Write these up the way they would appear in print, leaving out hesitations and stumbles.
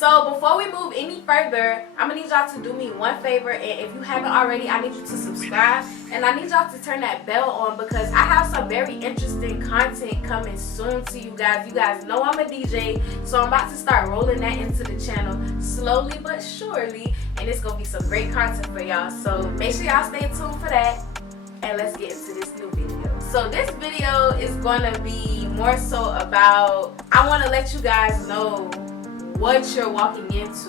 So before we move any further, I'm gonna need y'all to do me one favor, and if you haven't already, I need you to subscribe, and I need y'all to turn that bell on because I have some very interesting content coming soon to you guys. You guys know I'm a DJ, so I'm about to start rolling that into the channel slowly but surely, and it's gonna be some great content for y'all. So make sure y'all stay tuned for that, and let's get into this new video. So this video is gonna be more so about, I want to let you guys know what you're walking into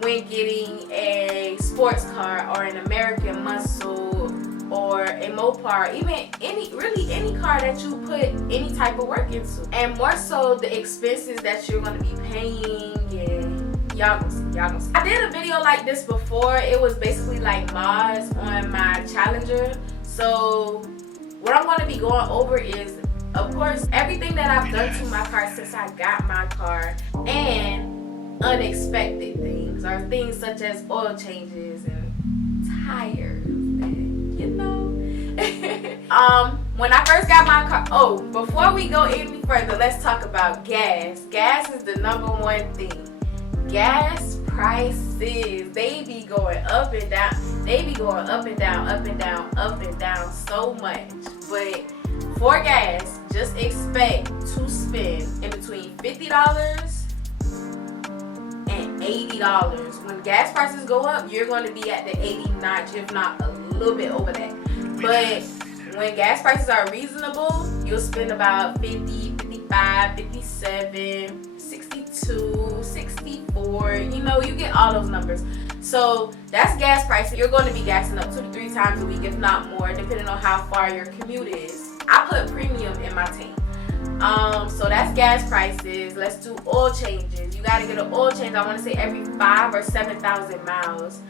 when getting a sports car or an American Muscle or a Mopar, even any car that you put any type of work into, and more so the expenses that you're going to be paying. And y'all gonna see. I did a video like this before. It was basically like mods on my Challenger. So what I'm going to be going over is, of course, everything that I've done to my car since I got my car, and unexpected things, or things such as oil changes and tires, and you know. When I first got my car, before we go any further, let's talk about gas. Gas is the number one thing. Gas prices, they be going up and down. They be going up and down, up and down, up and down so much. But for gas, just expect to spend in between $50 and $80. When gas prices go up, you're going to be at the 80 notch, if not a little bit over that. But when gas prices are reasonable, you'll spend about 50, 55, 57, 62, 64. You know, you get all those numbers. So that's gas prices. You're going to be gassing up 2 to 3 times a week, if not more, depending on how far your commute is. I put premium in my tank. So that's gas prices. Let's do oil changes. You gotta get an oil change, I want to say every 5,000 or 7,000 miles.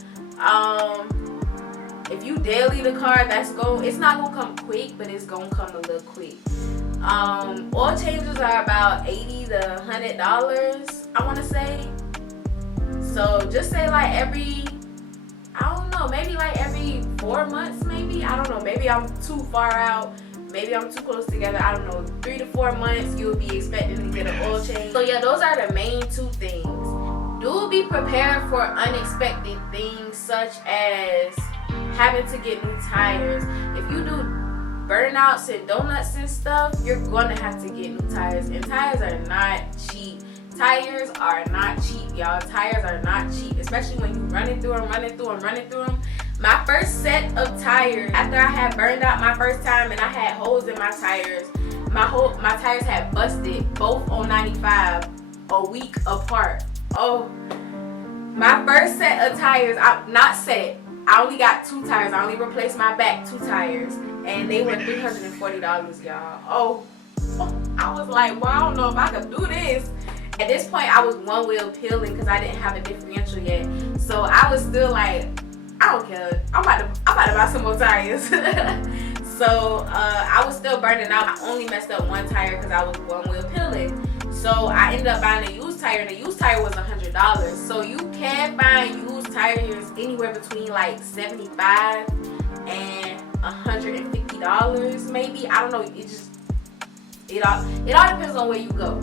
If you daily the car, it's not gonna come quick, but it's gonna come a little quick. Oil changes are about $80 to $100, I want to say. So just say like every, I don't know, maybe like every 4 months, maybe. I don't know, maybe I'm too far out. Maybe I'm too close together. I don't know. 3 to 4 months, you'll be expecting to get an oil change. So yeah, those are the main 2 things. Do be prepared for unexpected things, such as having to get new tires. If you do burnouts and donuts and stuff, you're gonna have to get new tires. And tires are not cheap. Tires are not cheap, y'all. Tires are not cheap, especially when you running through them. My first set of tires, after I had burned out my first time and I had holes in my tires, my tires had busted, both on 95, a week apart. Oh, my first set of tires, I only got 2 tires. I only replaced my back 2 tires, and they were $340, y'all. Oh, I was like, well, I don't know if I could do this. At this point, I was one wheel peeling because I didn't have a differential yet. So I was still like, I don't care. I'm about to buy some more tires. So I was still burning out. I only messed up 1 tire because I was one wheel peeling. So I ended up buying a used tire, and the used tire was $100. So you can find used tires anywhere between like $75 and $150, maybe. I don't know. It all depends on where you go.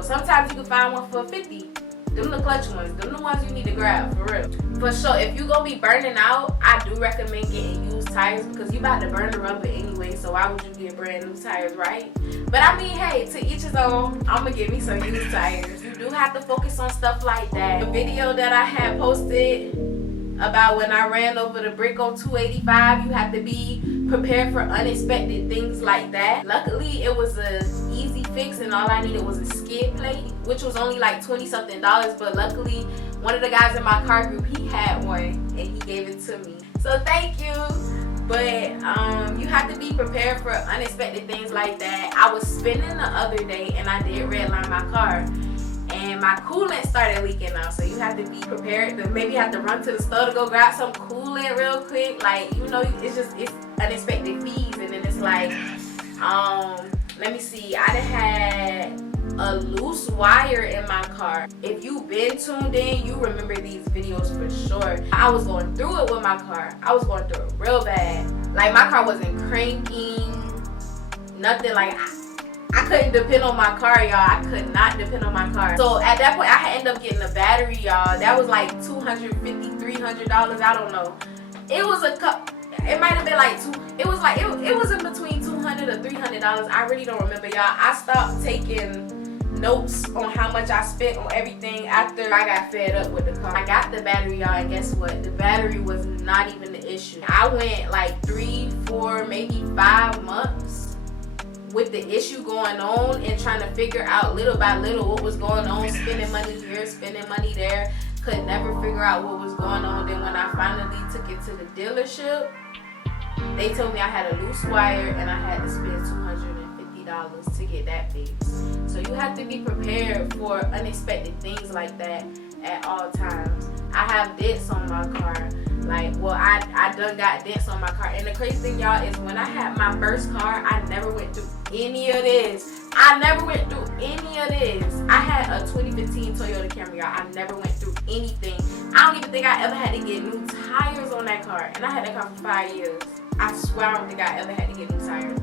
Sometimes you can find one for $50. Them the clutch ones. Them the ones you need to grab, for real. For sure, if you gonna be burning out, I do recommend getting used tires because you about to burn the rubber anyway, so why would you get brand new tires, right? But I mean, hey, to each his own. I'm gonna give me some used tires. You do have to focus on stuff like that. The video that I had posted about when I ran over the brick on 285, you have to be prepared for unexpected things like that. Luckily, it was a easy fix, and all I needed was a skid plate, which was only like $20-something. But luckily, one of the guys in my car group, he had one, and he gave it to me. So thank you. But you have to be prepared for unexpected things like that. I was spinning the other day, and I did redline my car, and my coolant started leaking out. So you have to be prepared to maybe have to run to the store to go grab some coolant real quick. Like, you know, it's unexpected fees. And then it's like, let me see, I done had a loose wire in my car. If you've been tuned in, you remember these videos for sure. I was going through it with my car. I was going through it real bad. Like, my car wasn't cranking, nothing. Like, I couldn't depend on my car, y'all. I could not depend on my car. So at that point, I had ended up getting a battery, y'all. That was like $250, $300. I don't know. It was a cup. It might have been like it was in between $200 or $300. I really don't remember, y'all. I stopped taking notes on how much I spent on everything after I got fed up with the car. I got the battery, y'all, and guess what? The battery was not even the issue. I went like 3, 4, maybe 5 months with the issue going on and trying to figure out little by little what was going on, spending money here, spending money there. Could never figure out what was going on. Then when I finally took it to the dealership, they told me I had a loose wire and I had to spend $250 to get that fixed. So you have to be prepared for unexpected things like that at all times. I have dents on my car. I done got dents on my car. And the crazy thing, y'all, is when I had my first car, I never went through any of this. I had a 2015 Toyota Camry, y'all. I never went through anything. I don't even think I ever had to get new tires on that car. And I had that car for 5 years. I swear I don't think I ever had to get new tires.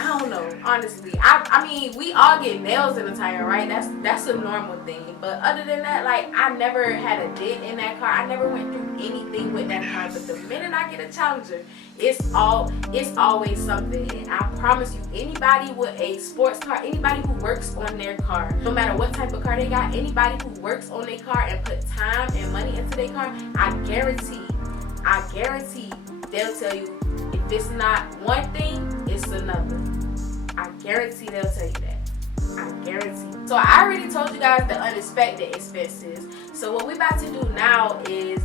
I don't know, honestly. I mean, we all get nails in the tire, right? That's a normal thing. But other than that, like, I never had a dent in that car. I never went through anything with that car. But the minute I get a Challenger, it's always something. And I promise you, anybody with a sports car, anybody who works on their car, no matter what type of car they got, anybody who works on their car and put time and money into their car, I guarantee they'll tell you, if it's not one thing, it's another. I guarantee they'll tell you that. I guarantee. So I already told you guys the unexpected expenses. So what we about to do now is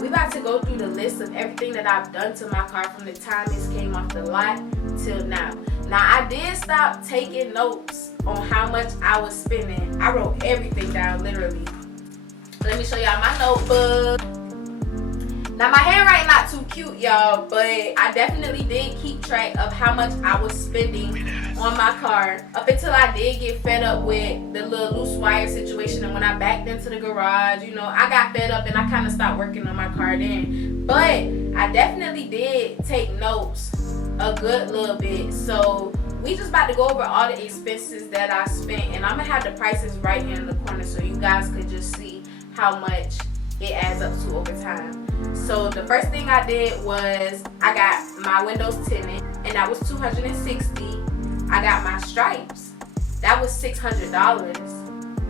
we about to go through the list of everything that I've done to my car from the time it came off the lot till now. Now I did stop taking notes on how much I was spending. I wrote everything down, literally. Let me show y'all my notebook. Now my handwriting not too cute, y'all, but I definitely did keep track of how much I was spending on my car up until I did get fed up with the little loose wire situation. And when I backed into the garage, you know, I got fed up and I kind of stopped working on my car then. But I definitely did take notes a good little bit. So we just about to go over all the expenses that I spent, and I'm gonna have the prices right here in the corner so you guys could just see how much it adds up to over time. So the first thing I did was I got my windows tinted, and that was $260. I got my stripes, that was $600.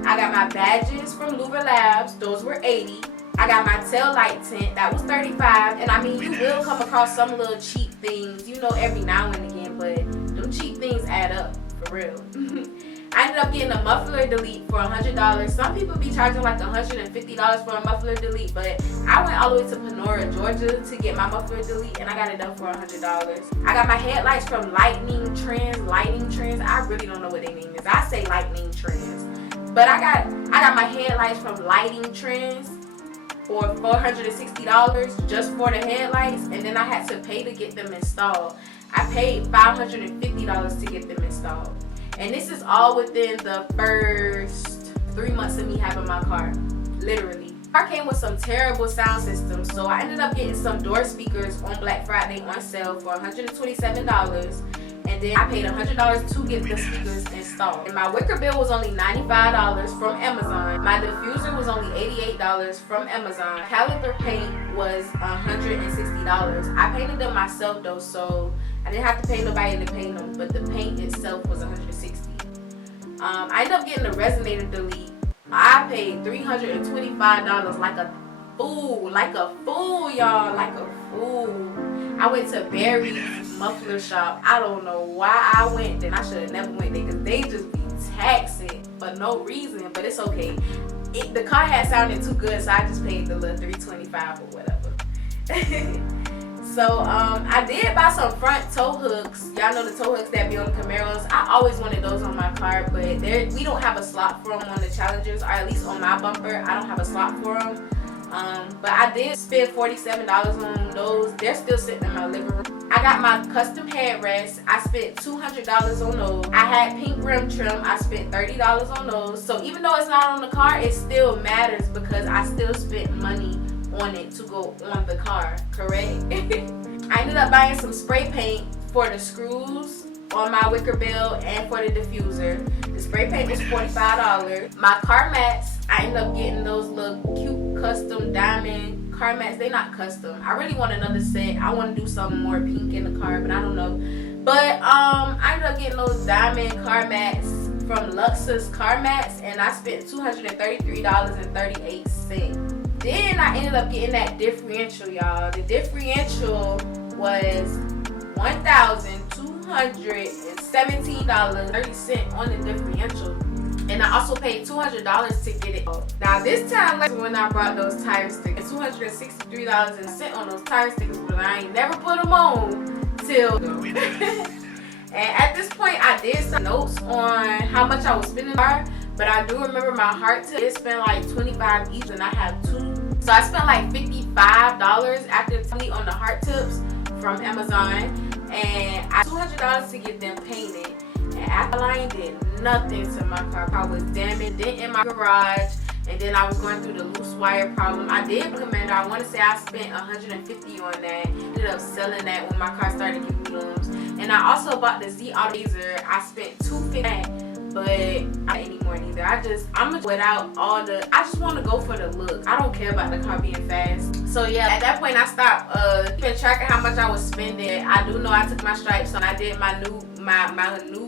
I got my badges from Louver Labs, those were $80. I got my tail light tint, that was $35. And I mean, you will come across some little cheap things, you know, every now and again, but them cheap things add up, for real. I ended up getting a muffler delete for $100. Some people be charging like $150 for a muffler delete, but I went all the way to Panora, Georgia to get my muffler delete, and I got it done for $100. I got my headlights from Lightning Trends. I really don't know what they mean. I say Lightning Trends, but I got my headlights from Lighting Trends for $460 just for the headlights, and then I had to pay to get them installed. I paid $550 to get them installed. And this is all within the first 3 months of me having my car, literally. The car came with some terrible sound systems, so I ended up getting some door speakers on Black Friday on sale for $127. And then I paid $100 to get the speakers installed. And my wicker bill was only $95 from Amazon. My diffuser was only $88 from Amazon. Caliper paint was $160. I painted them myself though, so I didn't have to pay nobody to paint them, but the paint itself was $160. I ended up getting the resonator delete. I paid $325 like a fool, y'all, like a fool. I went to Barry's muffler shop. I don't know why I went there. I should have never went there because they just be taxing for no reason, but it's okay. The car had sounded too good, so I just paid the little $325 or whatever. So I did buy some front tow hooks. Y'all know the tow hooks that be on the Camaros. I always wanted those on my car, but we don't have a slot for them on the Challengers, or at least on my bumper, I don't have a slot for them. But I did spend $47 on those. They're still sitting in my living room. I got my custom headrests. I spent $200 on those. I had pink rim trim. I spent $30 on those. So even though it's not on the car, it still matters because I still spent money on it to go on the car, correct? I ended up buying some spray paint for the screws on my wicker bill and for the diffuser. The spray paint was $45. My car mats, I ended up getting those little cute custom diamond car mats. They not custom. I really want another set. I want to do something more pink in the car, but I don't know. But I ended up getting those diamond car mats from Luxus Car Mats, and I spent $233.38. Then I ended up getting that differential, y'all. The differential was $1,217.30 on the differential. And I also paid $200 to get it. Now this time, like when I brought those tire stickers, $263 on those tire stickers, but I ain't never put them on till. And at this point, I did some notes on how much I was spending on car, but I do remember my heart tip. It spent like $25 each, and I have 2. So I spent like $55 after on the heart tips from Amazon, and I $200 to get them painted. And after I did nothing to my car. Car was damaged, dent in my garage, and then I was going through the loose wire problem. I did recommend. I want to say I spent $150 on that. Ended up selling that when my car started giving me looms. And I also bought the Z Auto Laser. I spent $250, but not anymore neither. I'm without all the. I just want to go for the look. I don't care about the car being fast. So yeah, at that point I stopped keeping track of how much I was spending. I do know I took my stripes on. I did my new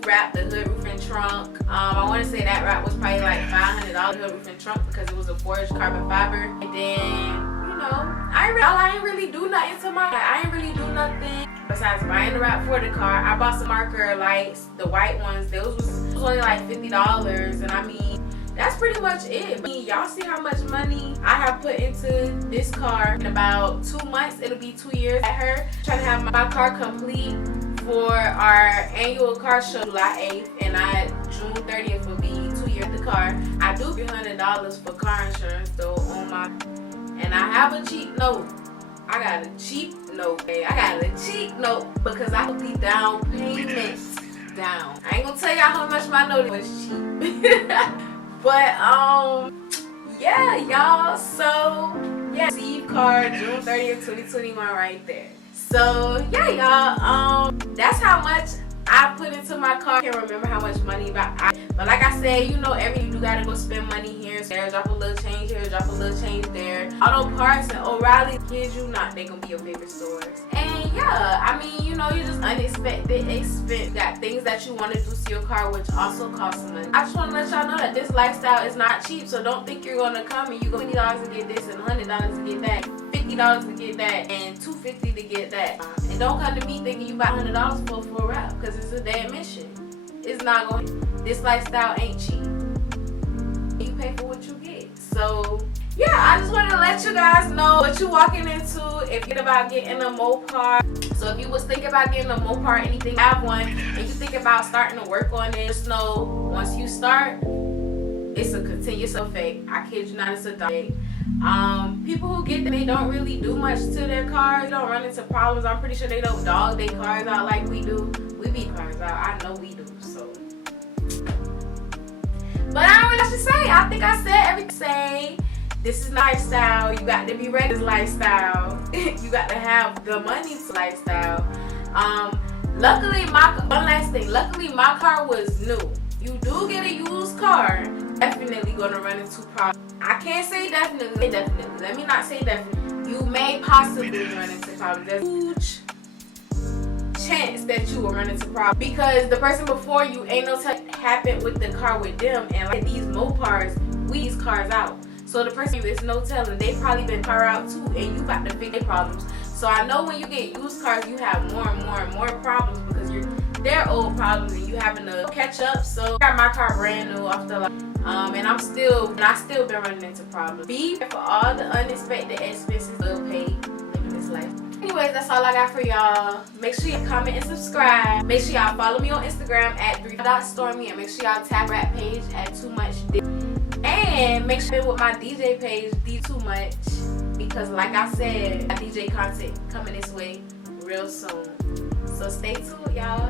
wrap, the hood, roof, and trunk. I want to say that wrap was probably like $500 hood, roof, and trunk because it was a forged carbon fiber. And then I ain't really do nothing to my. I ain't really do nothing besides buying the wrap for the car. I bought some marker lights, the white ones. Those was only like $50, and I mean that's pretty much it. I mean, y'all see how much money I have put into this car in about 2 months. It'll be 2 years at her. Trying to have my car complete for our annual car show July 8th, and June 30th will be 2 years of the car. I do $300 for car insurance though on my. And I have a cheap note. I got a cheap note. I got a cheap note because I put the down payments down. I ain't gonna tell y'all how much my note was cheap. But yeah, y'all. So yeah, receive card June 30th, 2021 right there. So yeah, y'all. That's how much I put into my car. I can't remember how much money, but like I said, you know, you do gotta go spend money here, so there, drop a little change here, drop a little change there. Auto Parts and O'Reilly, kids you not, they gonna be your favorite stores. And yeah, I mean, you know, you just unexpected expense. Got things that you want to do to your car, which also costs money. I just want to let y'all know that this lifestyle is not cheap, so don't think you're gonna come and you go $20 to get this and $100 to get that, $50 to get that, and $250 to get that. And don't come to me thinking you buy $100 for a full wrap, because it's a damn mission. It's not going. This lifestyle ain't cheap. You pay for what you get. So yeah, I just wanted to let you guys know what you're walking into if you're about getting a Mopar. So if you was thinking about getting a Mopar or anything, have one, and you think about starting to work on it, just know once you start, it's a continuous effect. I kid you not, it's a effect. People who get them, they don't really do much to their cars. They don't run into problems. I'm pretty sure they don't dog their cars out like we do. We beat cars out. I know we do. So, but I don't really have to say. I think I said everything. Say this is lifestyle. You got to be ready to lifestyle. You got to have the money to lifestyle. Luckily, one last thing. Luckily, my car was new. You do get a used car, definitely gonna run into problems. I can't say definitely. Let me not say definitely. You may possibly run into problems. There's a huge chance that you will run into problems because the person before you ain't no happened with the car with them, and like these Mopars, we these cars out. So the person is no telling. They probably been car out too, and you got to fix their problems. So I know when you get used cars, you have more and more and more problems because they're old problems and you having to catch up. So I got my car brand new off the and I still been running into problems. Be for all the unexpected expenses will pay living this life. Anyways, that's all I got for y'all. Make sure you comment and subscribe. Make sure y'all follow me on Instagram at 3.stormy, and make sure y'all tag rap page at Too Much D. And make sure with my DJ page, D Too Much, because like I said, my DJ content coming this way real soon. So stay tuned, y'all.